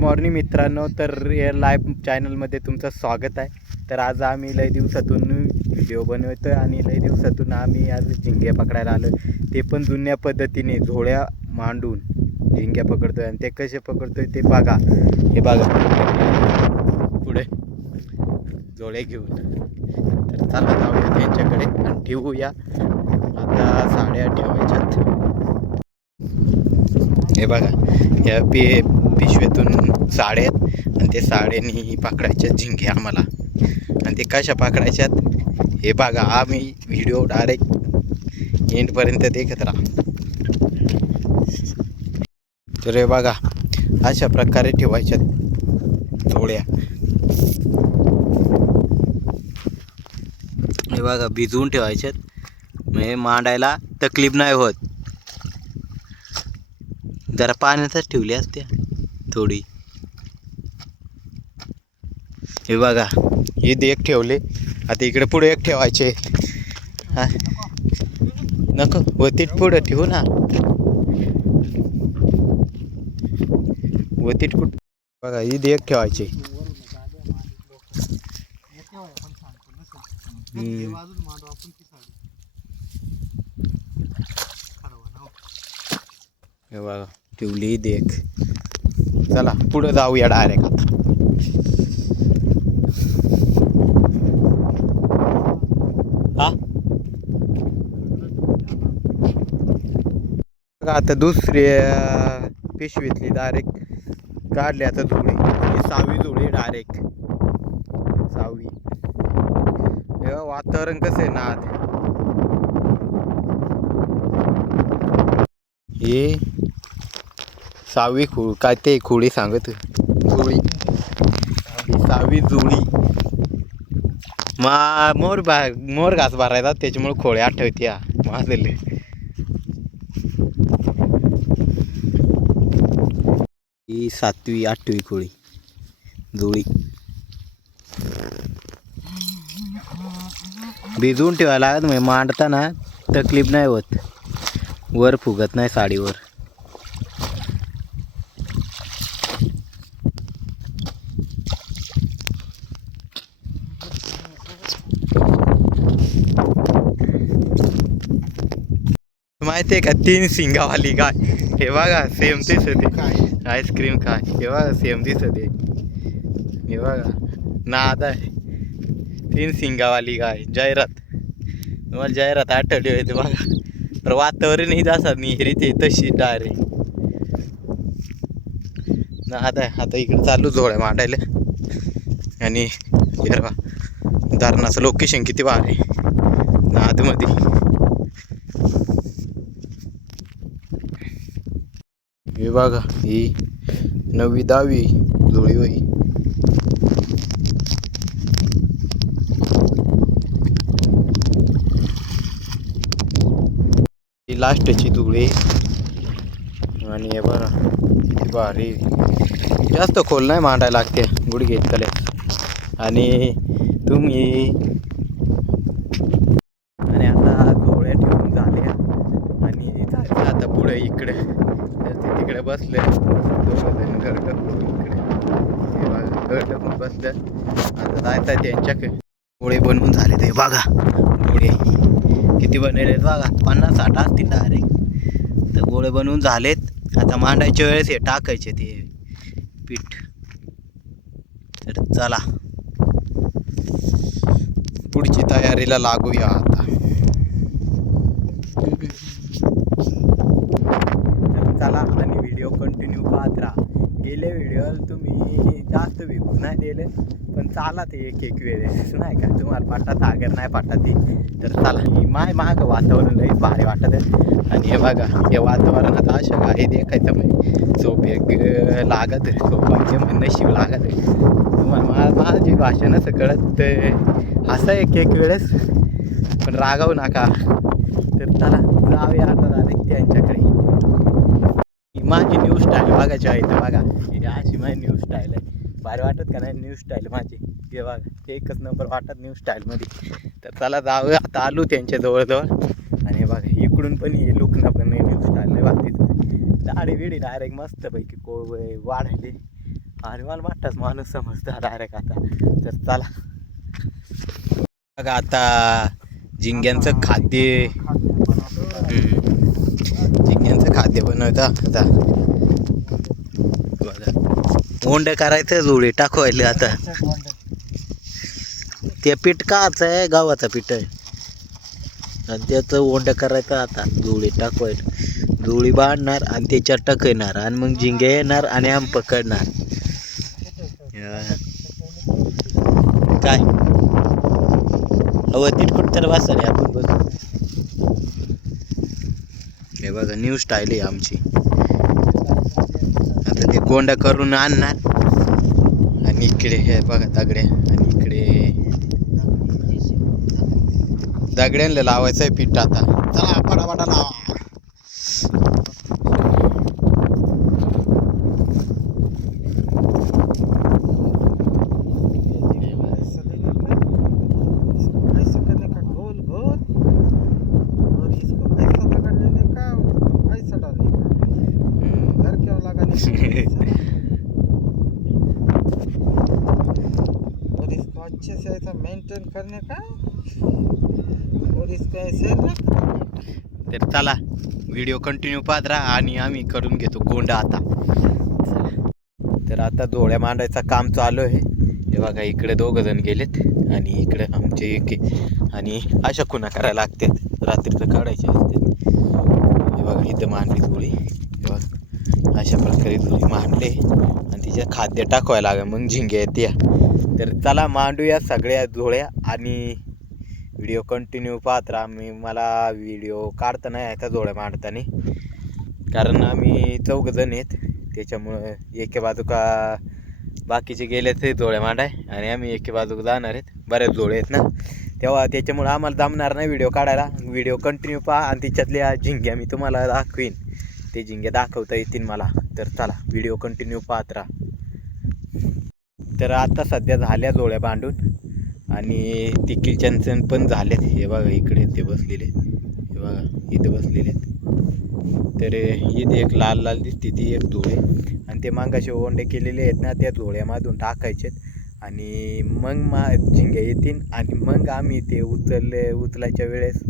Morning मित्रांनो, तर या लाईव्ह चॅनलमध्ये तुमचं स्वागत आहे. तर आज आम्ही लय दिवसातून व्हिडिओ बनवतो आणि लय दिवसातून आम्ही आज झिंगे पकडायला आलो. ते पण जुन्या पद्धतीने झोळ्या मांडून झिंग्या पकडतोय. आणि ते कसे पकडतोय ते बघा. हे बघा पुढे झोळे घेऊन. तर चला जाऊया त्यांच्याकडे आणि ठेवूया. आता साड्या ठेवायच्यात. हे बघा या पिशवीतून साड्या आहेत आणि ते साड्यांनी पकडायच्या झिंगे आम्हाला. आणि ते कशा पकडायच्यात हे बघा. आम्ही व्हिडिओ डायरेक्ट एंडपर्यंत देखत राहा. तर हे बघा अशा प्रकारे ठेवायच्यात झोळ्या. हे बघा भिजवून ठेवायच्यात म्हणजे मांडायला तकलीफ नाही होत. जरा पाण्यातच ठेवली असत्या थोडी. हे बघा हे एक ठेवले. आता इकडे पुढे एक ठेवायचे. हा नको वतीट पुढे ठेवू ना. वतीट कुठं बघा ईद एक ठेवायचे. हे बघा ठेवली देख. चला पुढे जाऊया डायरेक्ट आता. हा बघा आता दुसऱ्या पिशवीतली डायरेक्ट काढली आता झोळी. ही 6वी झोळी डायरेक्ट 6वी. हे वातावरण कसं आहे ना. हे 6वी खोळ काय ते खोळी सांगत जोळी. 6वी जोळी. मोर घास भरायचा त्याच्यामुळे खोळे आठवते या माझले. ही 7वी 8वी खोळी जोळी. भिजवून ठेवायला लागत म्हणजे मांडताना तकलीफ नाही होत. वर फुगत नाही साडीवर. माहिती आहे का 3 सिंगावाली गाय. हे बघा सेम दिसते. आईस्क्रीम काय हे बघा सेम दिसते. हे बघा नाद आहे 3 सिंगावाली गाय. जाहिरात तुम्हाला जाहिरात आठवली होती बघा. तर वातावरणही जास्त निहिरीते तशी डायरेक्ट नाद आहे. आता इकडे चालू झोळ्या मांडायला. आणि धरणाचं लोकेशन किती भारी नादमध्ये. हे बघा ही 9वी 10वी जोळी होई. ही लास्टची जोळी. आणि हे बघा किती भारी. जास्त खोल नाही मांडायला लागते गुडघे इतकले. आणि तुम्ही आणि आता जोळ्या ठेवून झाल्या आणि झाले आता पुढे इकडे. तर ते तिकडे बसले दोघंजण गरडकून इकडे. हे बघा गरडकून बसले. आता जायचं त्यांच्याकडे. गोळे बनवून झाले ते बघा. गोळे किती बनवले बघा 50-60 असतील डायरेक्ट. तर गोळे बनवून झालेत. आता मांडायच्या वेळेस हे टाकायचे ते पीठ. तर चला पुढची तयारीला लागूया आता. तर चला आणि व्हिडिओ कंटिन्यू पाहत राहा. गेले व्हिडिओला तुम्ही जास्त व्ह्यू नाही दिले पण चाला ते एक वेळेस नाही का तुम्हाला पाठात अगर नाही पाठात ते. तर चला ही माग वातावरण लई भारी वाटत आहे. आणि हे बघा हे वातावरणात अशा काही देखायचं म्हणजे झोप एक लागत झोपायचे म्हणजे नशीब लागत आहे. तुम्हाला माझी भाषा नसं कळत असं एक वेळेस पण रागावू नका. तर चला जाऊया आता डायरेक्ट त्यांच्याकडे. माझी न्यू स्टाईल बघायची आहे. तर बघा ही अशी माझी न्यू स्टाईल आहे. भारी वाटत का नाही न्यू स्टाईल माझी. हे बघा ते एकच नंबर वाटत न्यू स्टाईलमध्ये. तर चला जाऊया आता. आलो त्यांच्या जवळजवळ. आणि बघा इकडून पण हे लुकनं पण न्यू स्टाईल वाटते. दाढी बिडी डायरेक्ट मस्तपैकी वाढायली. आणि मला वाटतंच माणूस समजता डायरेक्ट आता. तर चला बघा आता झिंग्यांचं खाद्य झिंग्यांचं खाद्य बनवतं आता. बघा ओंड करायचं जोडी टाकवायले आता. ते पीठ काच आहे गावाचं पीठ आहे आणि त्याचं ओंड करायचं आता. जोडी टाकवायला जोडी बांधणार आणि त्याच्यात टाकणार आणि मग झिंगे येणार आणि आम पकडणार. काय अहो तिटकुट तर वाचा रे आपण बघ. हे बघा न्यू स्टाईल आहे आमची. आता ते गोंडा करून आणणार आणि इकडे हे बघा दगड्या आणि इकडे दगड्यांना लावायचं आहे पीठ आता. चला पटापटा लावा. अच्छे से ऐसा मेंटेन करने का और इसको ऐसे रख. तर चला व्हिडिओ कंटिन्यू पाहत राहा आणि आम्ही करून घेतो गोंडा आता. तर आता जोड्या मांडायचं काम चालू आहे. हे बघा इकडे 2 जण गेलेत आणि इकडे आमचे एक आणि अशा खुणा करायला लागतात रात्रीचं काढायचे असतात. हे बघा इथं मांडली जोडी. हे बघा अशा प्रकारे जोडी मांडले आणि तिच्या खाद्य टाकवायला लागेल मग झिंगे येते. तर चला मांडूया सगळ्या जोड्या आणि व्हिडिओ कंटिन्यू पाहत राहा. मला व्हिडिओ काढता नाही यायचा जोड्या मांडताना कारण आम्ही 4 जण आहेत. त्याच्यामुळं एके बाजू का बाकीचे गेले ते जोड्या मांडाय आणि आम्ही एके बाजूक जाणार आहेत. बऱ्याच जोडे आहेत ना तेव्हा त्याच्यामुळं आम्हाला जमणार नाही व्हिडिओ काढायला. व्हिडिओ कंटिन्यू पहा आणि त्याच्यातल्या झिंग्या मी तुम्हाला दाखवीन. ते झिंगे दाखवता येतील मला. तर चला व्हिडिओ कंटिन्यू पाहत राहा. तर आता सध्या झाल्या जोड्या बांधून आणि ती किचन पण झालेत. हे बघा इकडे ते बसलेले. हे बघा इथे बसलेले आहेत. तर इथे एक लाल लाल दिसते ती एक जोडे आणि ते मागाशी ओंडे केलेले आहेत ना त्या जोड्यामधून टाकायचे आणि मग झिंग्या येतील आणि मग आम्ही ते उचलायच्या वेळेस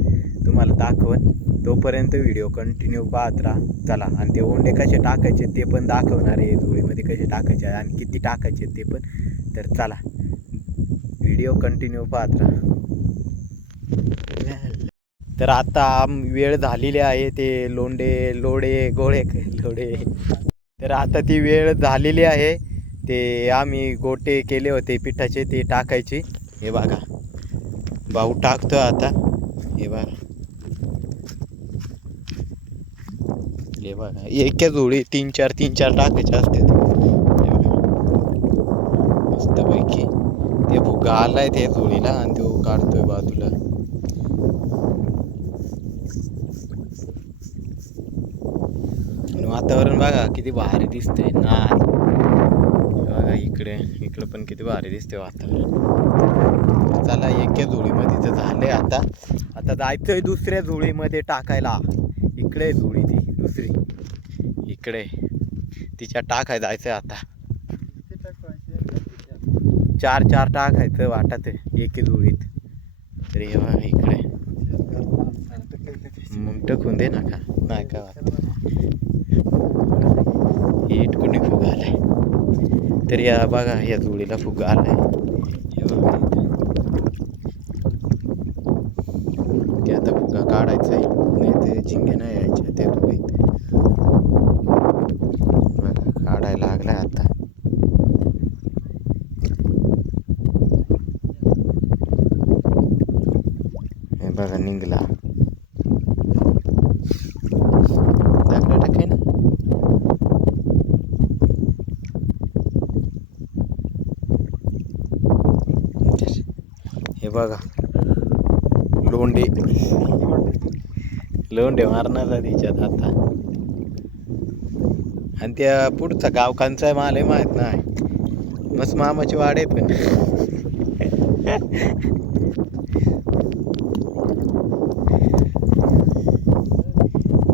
तुम्हाला दाखवून. तोपर्यंत व्हिडिओ कंटिन्यू पाहत राहा. चला आणि ते ओंडे कसे टाकायचे ते पण दाखवणार आहे. जोडीमध्ये कसे टाकायचे आणि किती टाकायचे ते पण. तर चला व्हिडिओ कंटिन्यू पाहत राहा. तर आता वेळ झालेली आहे ते लोडे. तर आता ती वेळ झालेली आहे. ते आम्ही गोटे केले होते पिठाचे ते टाकायचे. हे बघा भाऊ टाकतो आता. हे बघा हे बघा एका जोडी 3-4 टाकायचे असते. मस्तपैकी ते भुगा आलाय त्या जोडीला आणि तो काढतोय बाजूला. वातावरण बघा किती भारी दिसतंय ना. बघा इकडे पण किती भारी दिसते वातावरण. चला एका जोडीमध्ये तर झाले. आता जायचंय दुसऱ्या जोडीमध्ये टाकायला. इकडे जोडी ती दुसरी इकडे तिच्या टाकाय जायचंय आता. 4 टाकायचं वाटत एके जोडीत. तरी इकडे मग टाकून दे ना का नाही का इटकुनी फुगा आलाय. तर या बघा या जोडीला फुगा आलाय. हे बघा ते आता फुगा काढायचा आहे नाही ते झिंगे नाही यायचे त्या जोडीत. बघा काढायला लागलाय आता. हे बघा निघला. दाखला टाकाय ना. हे बघा लोंडे मारणार तिच्यात आता. आणि त्या पुढचा गावकांचा माल माहीत नाही. मस्त मामाची वाडे पण.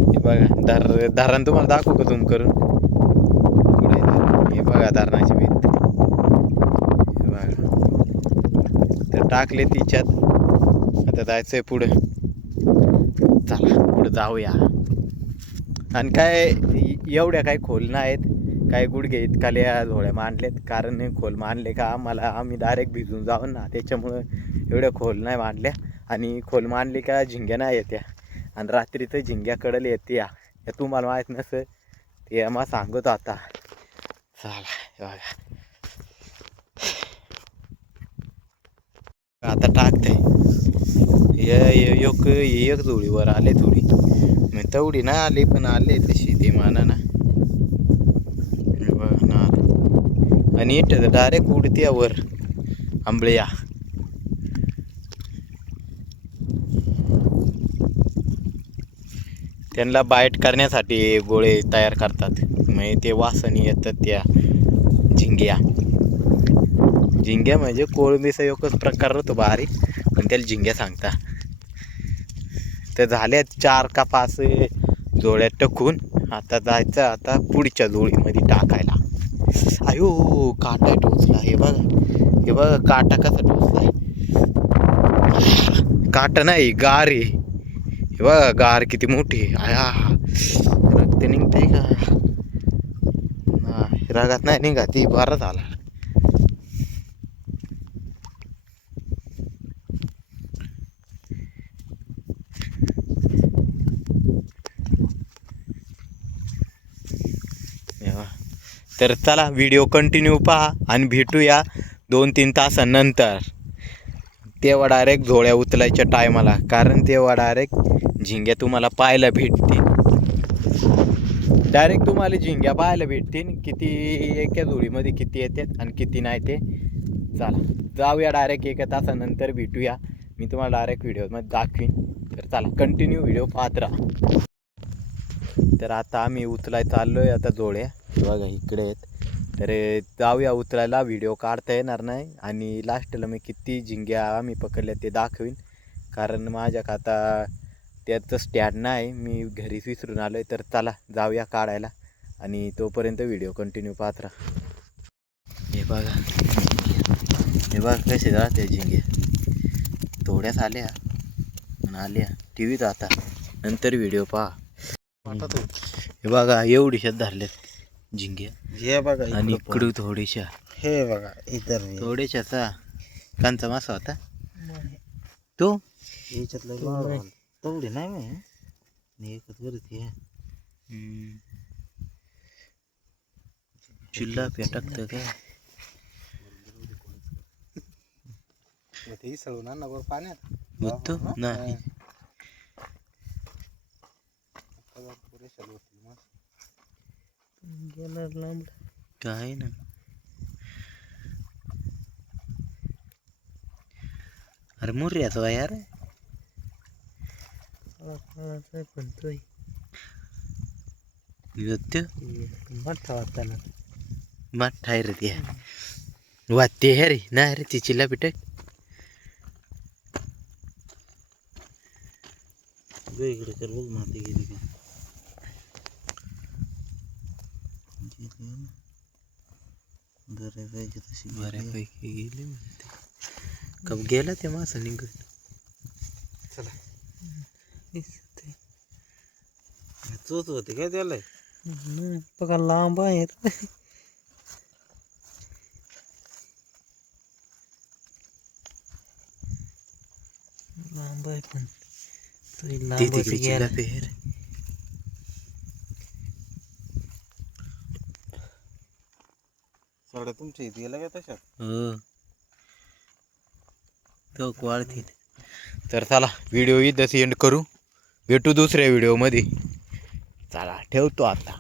हे बघा धरण तुम्हाला दाखवू का झूम करून. पुढे हे बघा बघा धरणाची भीत, हे बघा. तर टाकले तिच्यात. आता जायचंय पुढे. चला पुढे जाऊया. आणि काय एवढ्या काही खोल नाहीत, काही गुडघे इतकाल्या झोळ्या मांडलेत. कारण खोल मांडले का आम्ही डायरेक्ट भिजून जाऊन ना, त्याच्यामुळं एवढ्या खोल नाही मांडल्या. आणि खोल मांडली का झिंग्या नाही येत्या. आणि रात्री तर झिंग्या कडल येते या तुम्हाला माहीत नसं, ते मग सांगतो आता. चला बघा आता टाकते. एक जोडीवर आले थोडी, मग तेवढी नाही आली पण आले तशी ते माना ना. आणि इथं डायरेक्ट उडते वर आंबळ्या. त्यांना बाईट करण्यासाठी गोळे तयार करतात. म्हणजे ते वासनी येतात त्या झिंग्या. झिंग्या म्हणजे कोळंबीचा एकच प्रकार राहतो बारीक, पण त्याला झिंग्या सांगता. तर झाल्या 4 का 5 जोड्या टकून. आता जायचं आता पुढच्या जोडीमध्ये टाकायला. अयो काटा टोचला. हे बघा काटा कसा टोचलाय. काटा नाही गार आहे. हे बघा गार किती मोठी आया. रक्त निघतंय का? रागात नाही निघा, ती बरा झाला. तर चला व्हिडिओ कंटिन्यू पहा आणि भेटूया 2-3 तासानंतर. तेव्हा डायरेक्ट झोळ्या उचलायच्या टायमाला. कारण तेव्हा डायरेक्ट झिंग्या तुम्हाला पाहायला भेटतील. डायरेक्ट तुम्हाला झिंग्या पाहायला भेटतील. किती एका जोडीमध्ये किती येतात आणि किती नाही ते. चला जाऊया डायरेक्ट 1 तासानंतर भेटूया. मी तुम्हाला डायरेक्ट व्हिडिओमध्ये दाखवीन. तर चला कंटिन्यू व्हिडिओ पाहत राहा. तर आता आम्ही उचलाय चाललोय आता जोड्या. बघा इकडे आहेत. तर जाऊया उचलायला. व्हिडिओ काढता येणार नाही आणि लास्टला मी किती झिंग्या आम्ही पकडल्या ते दाखवीन. कारण माझ्या आता त्याचं स्टँड नाही, मी घरीच विसरून आलो आहे. तर चला जाऊया काढायला आणि तोपर्यंत व्हिडिओ कंटिन्यू पाहत राहा. हे बघा कसे जाते झिंगे. थोड्याच आल्या आणि आल्या टी व्हीत. आता नंतर व्हिडिओ पहा. हे बघा एवढीशाच धरल्यात झिंग्या. हे बघा आणि इकडं थोडीशा. हे बघा इतर थोड्याशाचा कांचा मासा होता तो. याच्यातलं तेवढी नाही मी एकच करते. चिल्ला पेटकतं काय ते सळून ना बरं पाण्यात होतो नाही. काय ना अरे मुर्याच वा यार. म्हणतोय मोठा वाटताना मोठा आहे रे ते. वाटते हे रे नाही रे ती चिल्ला पिटक. इकडे तर बघ माती गेली का. बऱ्यापैकी तशी बऱ्यापैकी गेली म्हणते. कब गेला ते मासा निघून. चला चोच होते काय त्याला. बघा लांब आहे. लांब आहे पण चिल्ला पेर. सगळं तुमच्या इथे गेलं का तशात. हो तो वाढतील. तर चला व्हिडिओ इथंच एंड करू. भेटू दुसऱ्या व्हिडिओमध्ये. चला ठेवतो आता.